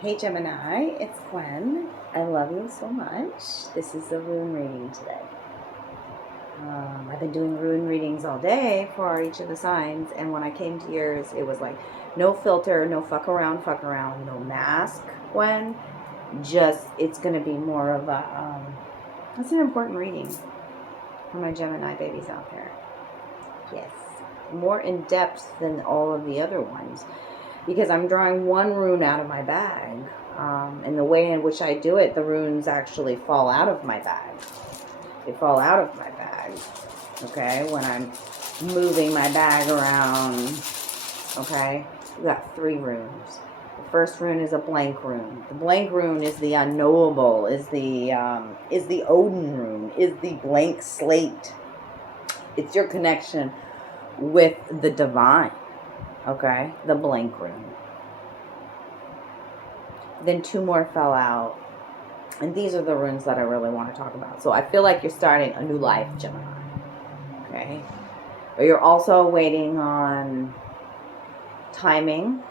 Hey Gemini, it's Gwen. I love you so much. This is the Rune reading today. I've been doing Rune readings all day for each of the signs, and when I came to yours, it was like no filter, no fuck around, no mask, Gwen. Just, it's going to be more of a, that's an important reading for my Gemini babies out there. Yes. More in depth than all of the other ones, because I'm drawing one rune out of my bag, and the way in which I do it, the runes actually fall out of my bag. They fall out of my bag, okay, when I'm moving my bag around, okay? We've got 3 runes. The first rune is a blank rune. The blank rune is the unknowable, is the Odin rune, is the blank slate. It's your connection with the divine. Okay, the blank rune. Then 2 more fell out. And these are the runes that I really want to talk about. So I feel like you're starting a new life, Gemini. Okay? But you're also waiting on timing.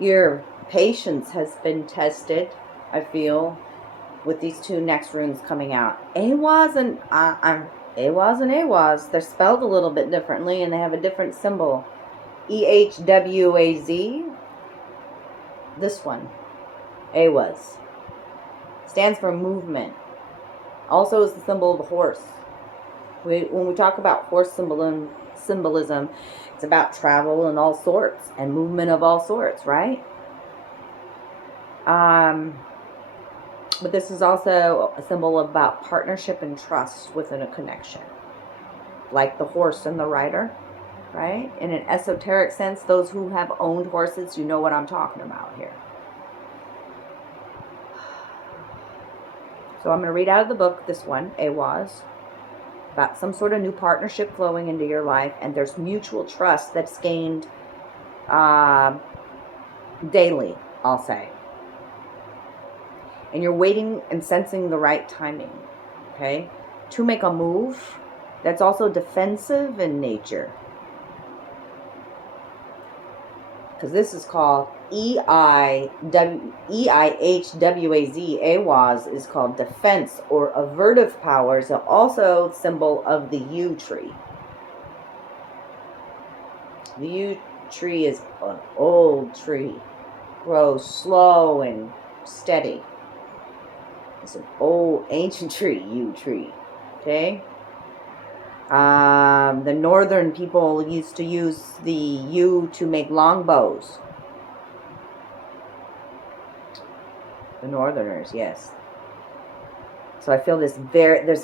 Your patience has been tested, I feel, with these 2 next runes coming out. Awaz and Awaz. They're spelled a little bit differently, and they have a different symbol. EHWAZ. This one, Awaz, stands for movement. Also is the symbol of the horse. When we talk about horse symbolism, it's about travel and all sorts and movement of all sorts, right? But this is also a symbol about partnership and trust within a connection, like the horse and the rider. Right? In an esoteric sense, those who have owned horses, you know what I'm talking about here. So I'm going to read out of the book, this one, Awaz, about some sort of new partnership flowing into your life, and there's mutual trust that's gained daily, I'll say. And you're waiting and sensing the right timing, okay, to make a move that's also defensive in nature. Because this is called EIHWAZ. Awaz is called defense or avertive powers, and also symbol of the yew tree. The yew tree is an old tree, grows slow and steady. It's an old ancient tree, yew tree. Okay. The northern people used to use the yew to make longbows. The northerners, yes. So I feel there's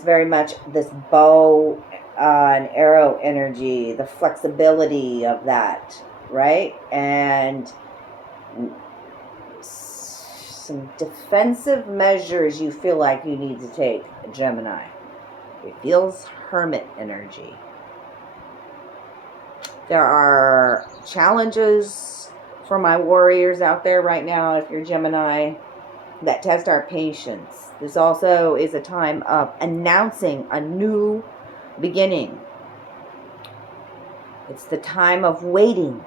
very much this bow and arrow energy, the flexibility of that, right? And some defensive measures you feel like you need to take, Gemini. It feels hermit energy. There are challenges for my warriors out there right now, if you're Gemini, that test our patience. This also is a time of announcing a new beginning. It's the time of waiting,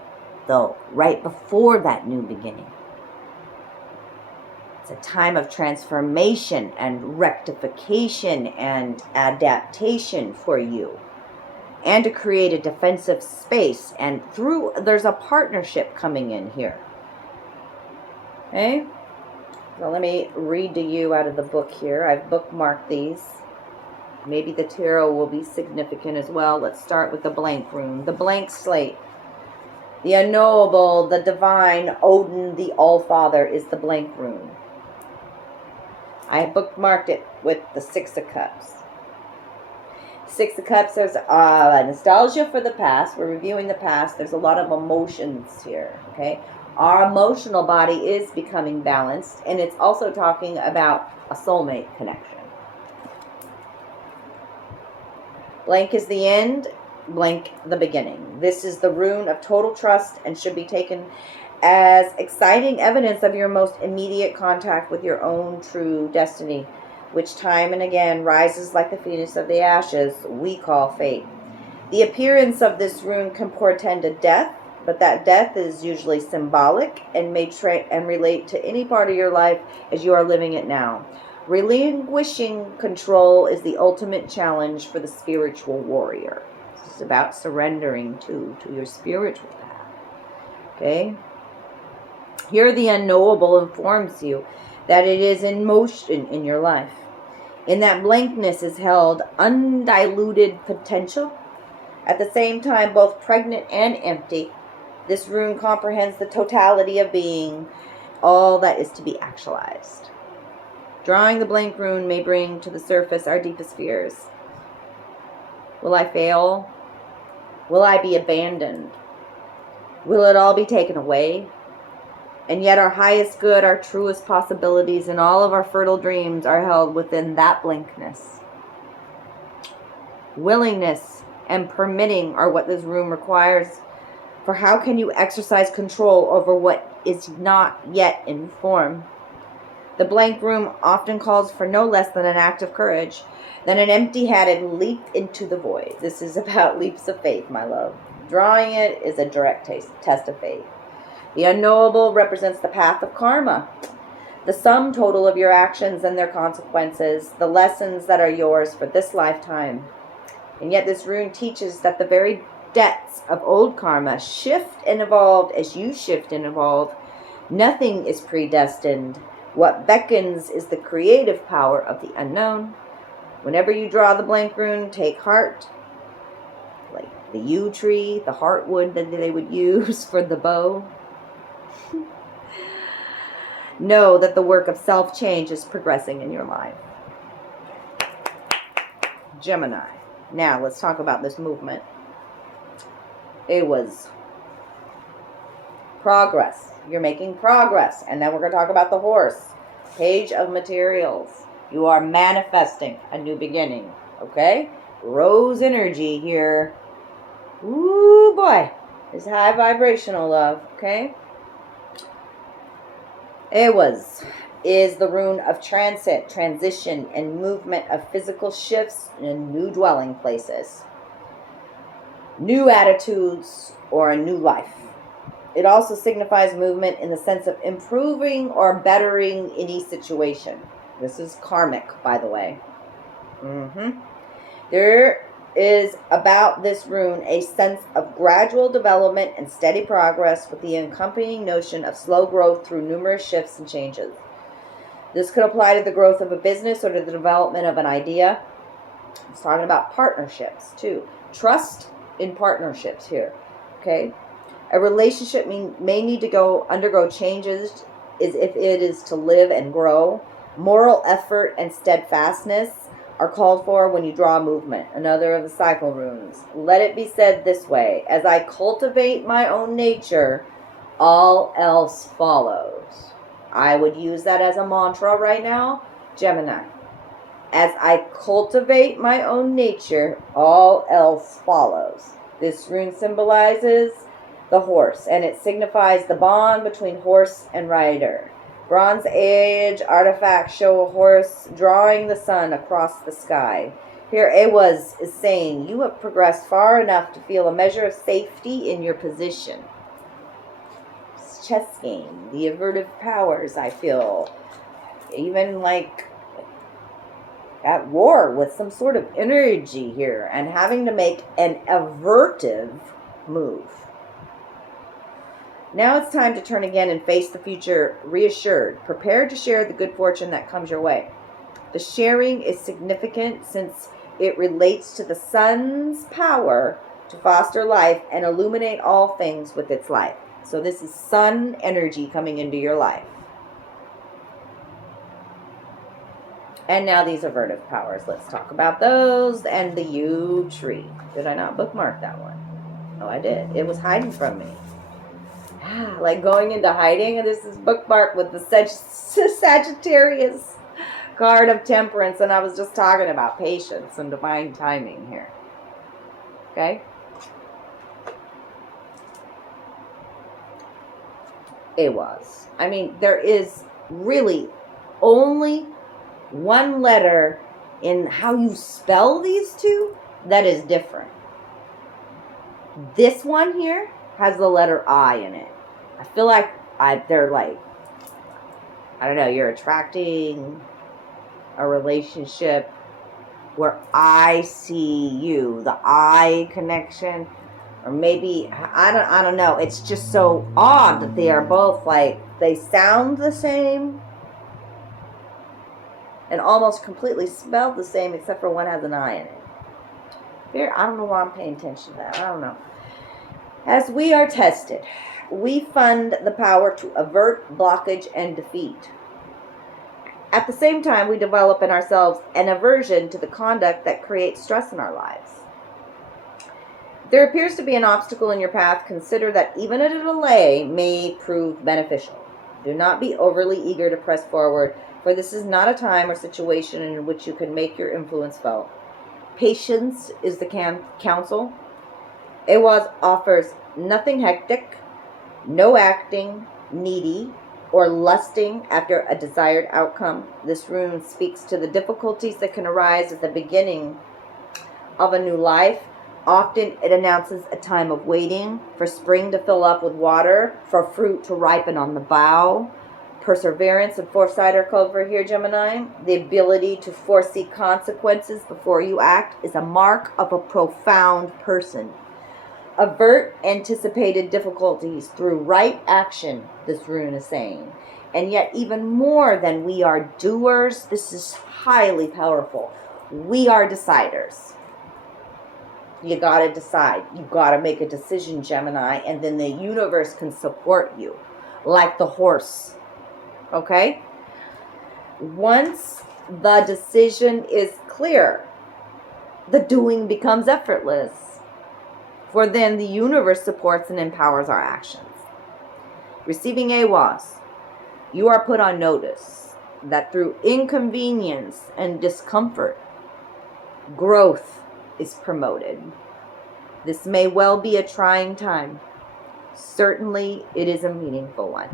though, right before that new beginning. It's a time of transformation and rectification and adaptation for you, and to create a defensive space. And there's a partnership coming in here. Okay? So let me read to you out of the book here. I've bookmarked these. Maybe the tarot will be significant as well. Let's start with the blank rune. The blank slate. The unknowable, the divine, Odin, the All-Father is the blank rune. I bookmarked it with the 6 of Cups. 6 of Cups, there's nostalgia for the past. We're reviewing the past. There's a lot of emotions here, okay? Our emotional body is becoming balanced, and it's also talking about a soulmate connection. Blank is the end, blank the beginning. This is the rune of total trust and should be taken as exciting evidence of your most immediate contact with your own true destiny, which time and again rises like the phoenix of the ashes we call fate. The appearance of this rune can portend a death, but that death is usually symbolic and may relate to any part of your life as you are living it now. Relinquishing control is the ultimate challenge for the spiritual warrior. This is about surrendering to your spiritual path. Okay? Here the unknowable informs you that it is in motion in your life. In that blankness is held undiluted potential, at the same time both pregnant and empty. This rune comprehends the totality of being, all that is to be actualized. Drawing the blank rune may bring to the surface our deepest fears. Will I fail? Will I be abandoned? Will it all be taken away? And yet our highest good, our truest possibilities, and all of our fertile dreams are held within that blankness. Willingness and permitting are what this room requires. For how can you exercise control over what is not yet in form? The blank room often calls for no less than an act of courage, than an empty-handed leap into the void. This is about leaps of faith, my love. Drawing it is a direct test of faith. The unknowable represents the path of karma, the sum total of your actions and their consequences, the lessons that are yours for this lifetime. And yet this rune teaches that the very debts of old karma shift and evolve as you shift and evolve. Nothing is predestined. What beckons is the creative power of the unknown. Whenever you draw the blank rune, take heart, like the yew tree, the heartwood that they would use for the bow. Know that the work of self-change is progressing in your life. Gemini. Now, let's talk about this movement. It was progress. You're making progress. And then we're going to talk about the horse. Page of materials. You are manifesting a new beginning. Okay? Rose energy here. Ooh, boy. It's high vibrational love. Okay? Is the rune of transit, transition, and movement of physical shifts in new dwelling places, new attitudes, or a new life. It also signifies movement in the sense of improving or bettering any situation. This is karmic, by the way. There is about this rune a sense of gradual development and steady progress with the accompanying notion of slow growth through numerous shifts and changes. This could apply to the growth of a business or to the development of an idea. It's talking about partnerships too. Trust in partnerships here. Okay? A relationship may need to undergo changes if it is to live and grow. Moral effort and steadfastness are called for when you draw a movement. Another of the cycle runes. Let it be said this way: as I cultivate my own nature, all else follows. I would use that as a mantra right now. Gemini. As I cultivate my own nature, all else follows. This rune symbolizes the horse, and it signifies the bond between horse and rider. Bronze Age artifacts show a horse drawing the sun across the sky. Here Awaz is saying, you have progressed far enough to feel a measure of safety in your position. It's chess game. The avertive powers, I feel, even like at war with some sort of energy here and having to make an avertive move. Now it's time to turn again and face the future reassured, prepared to share the good fortune that comes your way. The sharing is significant since it relates to the sun's power to foster life and illuminate all things with its light. So this is sun energy coming into your life. And now these avertive powers. Let's talk about those and the yew tree. Did I not bookmark that one? Oh, I did. It was hiding from me. Like going into hiding, and this is bookmarked with the Sagittarius card of temperance, and I was just talking about patience and divine timing here. Okay? Awaz. I mean, there is really only one letter in how you spell these two that is different. This one here has the letter I in it. I feel like they're like, I don't know, you're attracting a relationship where I see you, the I connection, or maybe I don't know. It's just so odd that they are both like, they sound the same and almost completely spelled the same, except for one has an I in it. Here, I don't know why I'm paying attention to that. I don't know. As we are tested, we fund the power to avert blockage and defeat. At the same time, we develop in ourselves an aversion to the conduct that creates stress in our lives. If there appears to be an obstacle in your path, consider that even a delay may prove beneficial. Do not be overly eager to press forward, for this is not a time or situation in which you can make your influence felt. Patience is the counsel. Awaz offers nothing hectic, no acting, needy, or lusting after a desired outcome. This rune speaks to the difficulties that can arise at the beginning of a new life. Often it announces a time of waiting, for spring to fill up with water, for fruit to ripen on the bough. Perseverance and foresight are called for here, Gemini. The ability to foresee consequences before you act is a mark of a profound person. Avert anticipated difficulties through right action, this rune is saying. And yet, even more than we are doers, this is highly powerful. We are deciders. You gotta decide. You gotta make a decision, Gemini, and then the universe can support you, like the horse. Okay? Once the decision is clear, the doing becomes effortless. For then the universe supports and empowers our actions. Receiving Awaz, you are put on notice that through inconvenience and discomfort, growth is promoted. This may well be a trying time. Certainly it is a meaningful one.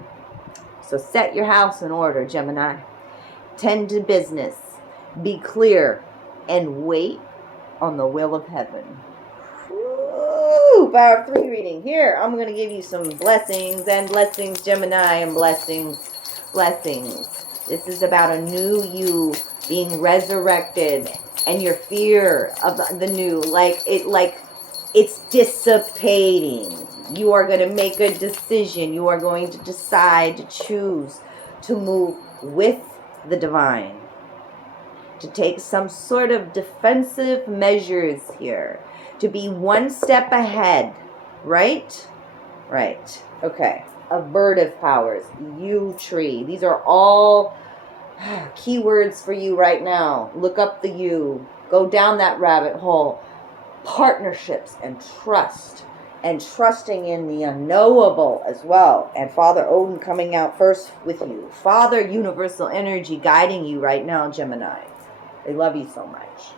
So set your house in order, Gemini. Tend to business. Be clear and wait on the will of heaven. Power of 3 reading. Here, I'm going to give you some blessings and blessings, Gemini, and blessings. This is about a new you being resurrected and your fear of the new. It's dissipating. You are going to make a decision. You are going to decide to choose to move with the divine. To take some sort of defensive measures here. To be one step ahead, right? Right. Okay. Avertive powers, you tree. These are all keywords for you right now. Look up the you. Go down that rabbit hole. Partnerships and trust. And trusting in the unknowable as well. And Father Odin coming out first with you. Father Universal Energy guiding you right now, Gemini. They love you so much.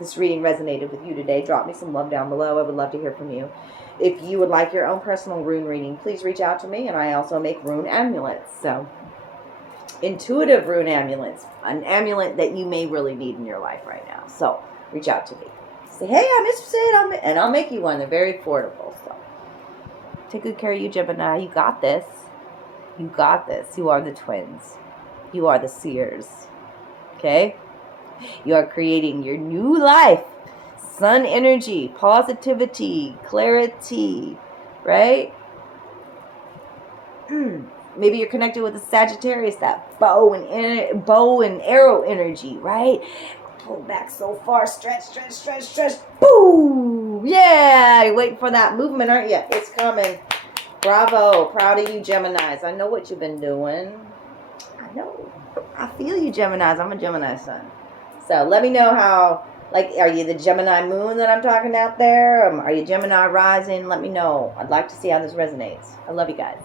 This reading resonated with you today. Drop me some love down below. I would love to hear from you. If you would like your own personal rune reading, please reach out to me. And I also make rune amulets. So, intuitive rune amulets. An amulet that you may really need in your life right now. So, reach out to me. Say, hey, I'm interested. And I'll make you one. They're very affordable. So, take good care of you, Gemini. You got this. You got this. You are the twins. You are the seers. Okay? You are creating your new life. Sun energy, positivity, clarity, right? Maybe you're connected with the Sagittarius, that bow and arrow energy, right? Pull back so far, stretch. Boom! Yeah, you're waiting for that movement, aren't you? It's coming. Bravo. Proud of you, Geminis. I know what you've been doing. I know. I feel you, Geminis. I'm a Gemini sun. So let me know how, are you the Gemini moon that I'm talking out there? Are you Gemini rising? Let me know. I'd like to see how this resonates. I love you guys.